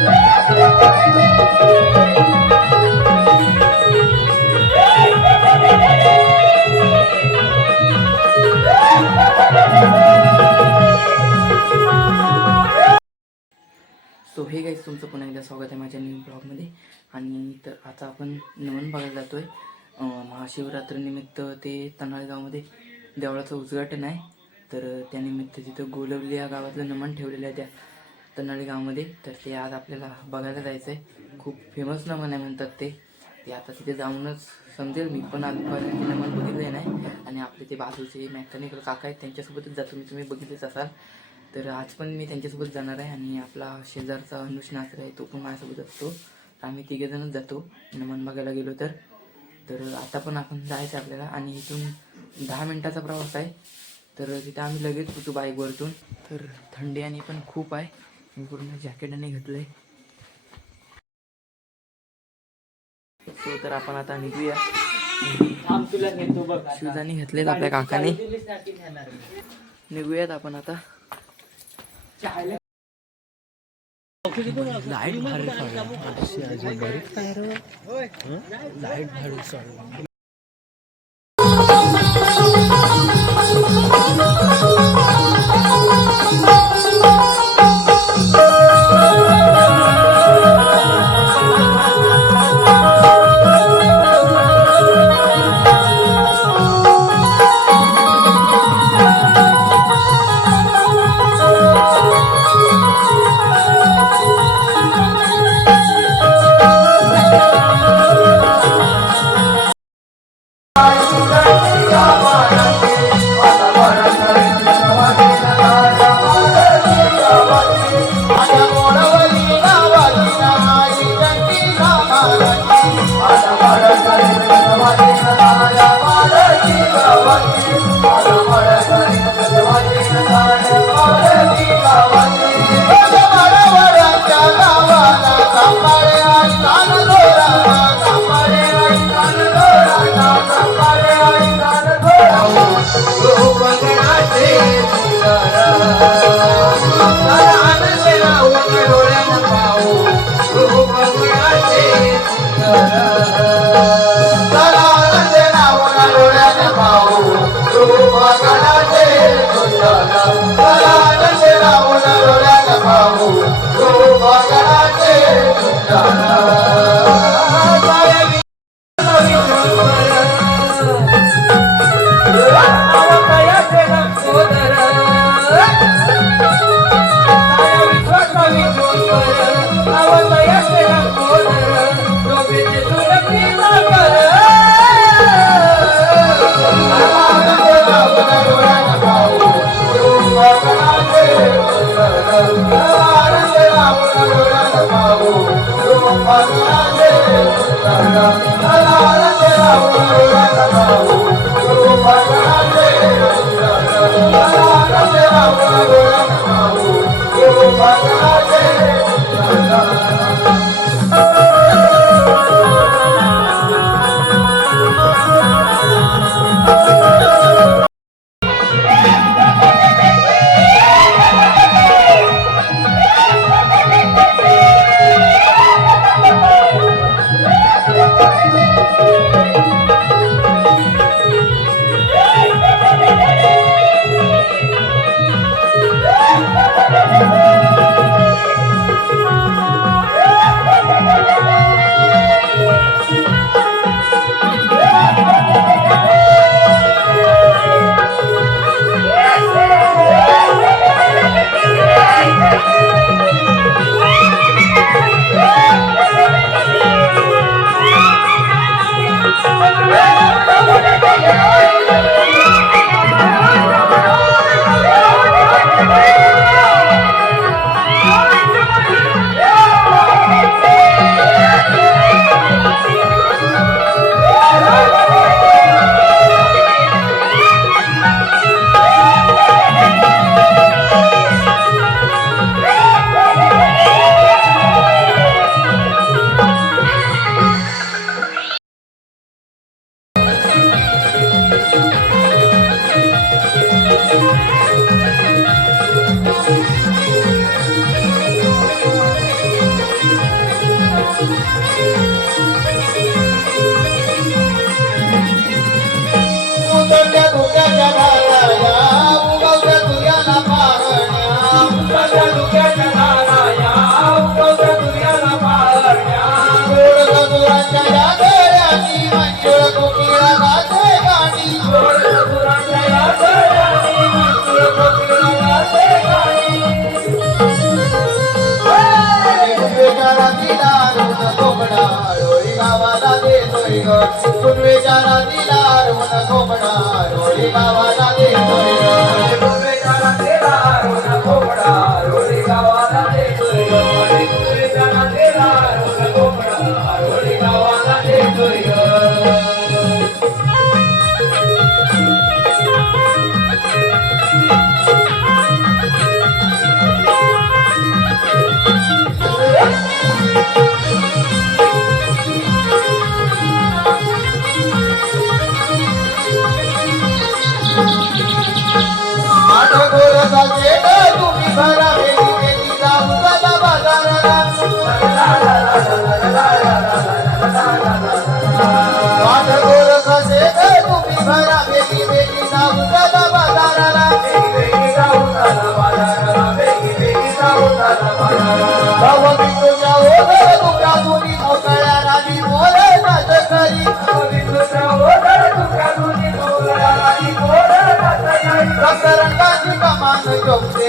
So हे guys, तुमचं पुन्हा एकदा स्वागत आहे माझ्या न्यू ब्लॉगमध्ये. आणि तर आता आपण नमन बघायला जातो आहे. महाशिवरात्रीनिमित्त ते तनाळगावमध्ये देवळाचं उद्घाटन आहे. तर त्यानिमित्त तिथं गोलवली या गावातलं नमन ठेवलेलं आहे त्या तनाळी गावामध्ये. तर ते आज आपल्याला बघायला जायचं आहे. खूप फेमस नमन आहे म्हणतात ते आता तिथे जाऊनच समजेल. मी पण आजपर्यंत नमन बघितलं नाही. आणि आपले ते बाजूचे मेकॅनिकल काका आहेत त्यांच्यासोबतच जातो मी, तुम्ही बघितलेच असाल. तर आज पण मी त्यांच्यासोबत जाणार आहे. आणि आपला शेजारचा अनुष नासरे आहे तो पण माझ्यासोबत असतो. तर आम्ही तिघेजणच जातो नमन बघायला गेलो तर. आता पण आपण जायचं आहे आपल्याला. आणि इथून 10 मिनटाचा प्रवास आहे. तर तिथे आम्ही लगेच होतो बाईकवरतून. तर थंडी आणि पण खूप आहे. मी पूर्ण जॅकेट आणि घेतलं आहे. सो तर आपण आता निघूया. शूज घेतलेत आपल्या काकाने. निघूयात आपण आता. लाईट भारी लाईट भारी उतरत्या धुक्याच्या धाराया उगवत्या सूर्याला पारण्या उतरत्या धुक्याच्या धाराया उगवत्या सूर्याला पारण्या गोड गजुरांच्या या गळ्याची मंजुळ कोकिळा गाते गाणी गोड गजुरांच्या या गळ्याची मंजुळ कोकिळा गाते गाणी पूर्वेच्या रातीला ऋण कोकणा डोळी गावाला देतोय ग पूर्वेच्या रातीला ऋण कोकणा डोळी गावाला देतोय ग पूर्वेच्या रातीला ऋण कोकणा डोळी गावाला देतोय ग पूर्वेच्या रातीला ऋण कोकणा डोळी गावाला देतोय ग गोरखाचे तुम्ही भरा बेली बेली जाऊ चला बाजाराला माझ गोरखाचे तुम्ही भरा बेली बेली जाऊ चला बाजाराला भाव बिंदूच्या ओघळ तुमच्या दोन्ही मोकळ्या राणी मोरे नाच खरी रंगाची कमान चौकते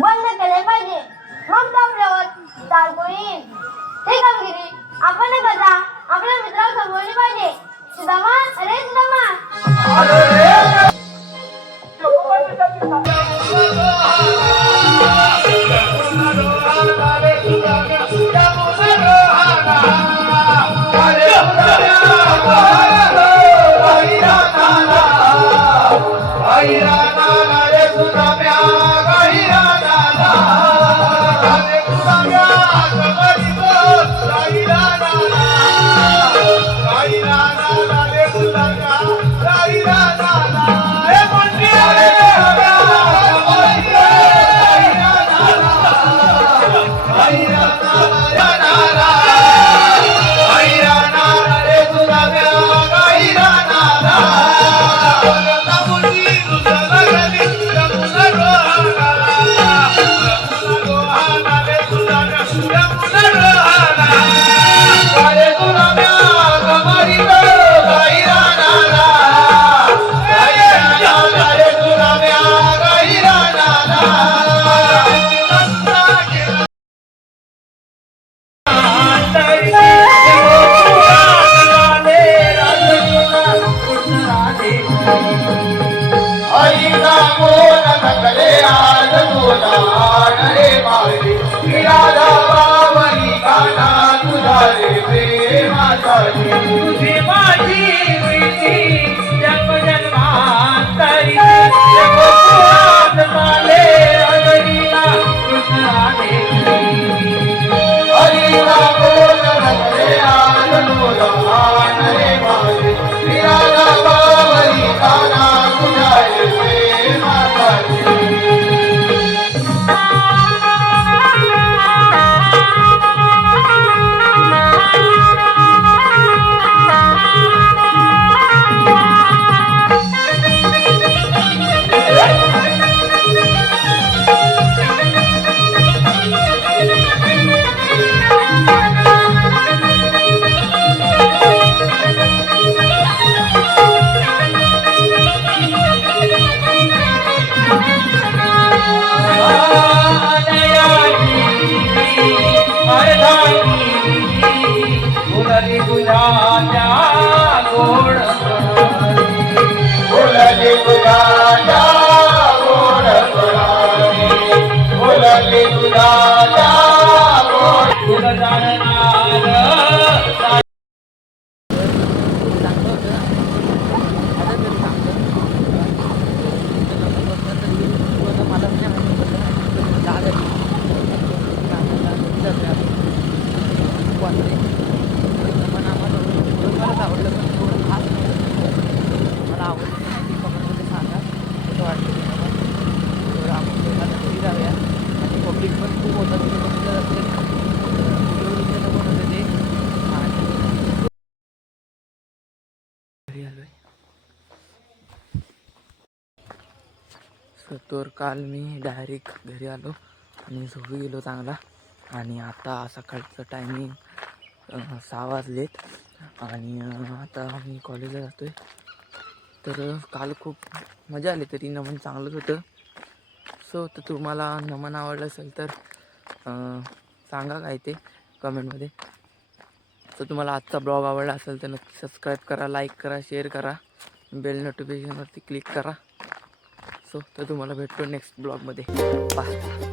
बंद केले पाहिजे मग आपल्यावर चालतो येईल ते कामगिरी आपण न करता आपल्या मित्राला समजली पाहिजे सुदामा अरे सुदामा Ira, गोड बोलले दुधाच्या गोड स्वराने बोलले दुधाच्या गोड गुण जाणणार पब्लिक पण खूप होतं तुम्ही बघितलं असेल व्हिडिओ बनवते ते आणि घरी आलोय तर काल मी डायरेक्ट घरी आलो आणि झोपी गेलो चांगला आणि आता सकाळचं टायमिंग 6 वाजलेत आणि आता मी कॉलेजला जातो आहे. तर काल खूप मजा आली तरी नमन चांगलंच होतं. सो तर तुम्हाला नमन आवडलं असेल तर सांगा काय ते कमेंटमध्ये. सो तुम्हाला आजचा ब्लॉग आवडला असेल तर नक्की सबस्क्राईब करा, लाईक करा, शेअर करा, बेल नोटिफिकेशनवरती क्लिक करा. सो तर तुम्हाला भेटतो नेक्स्ट ब्लॉगमध्ये. बाय.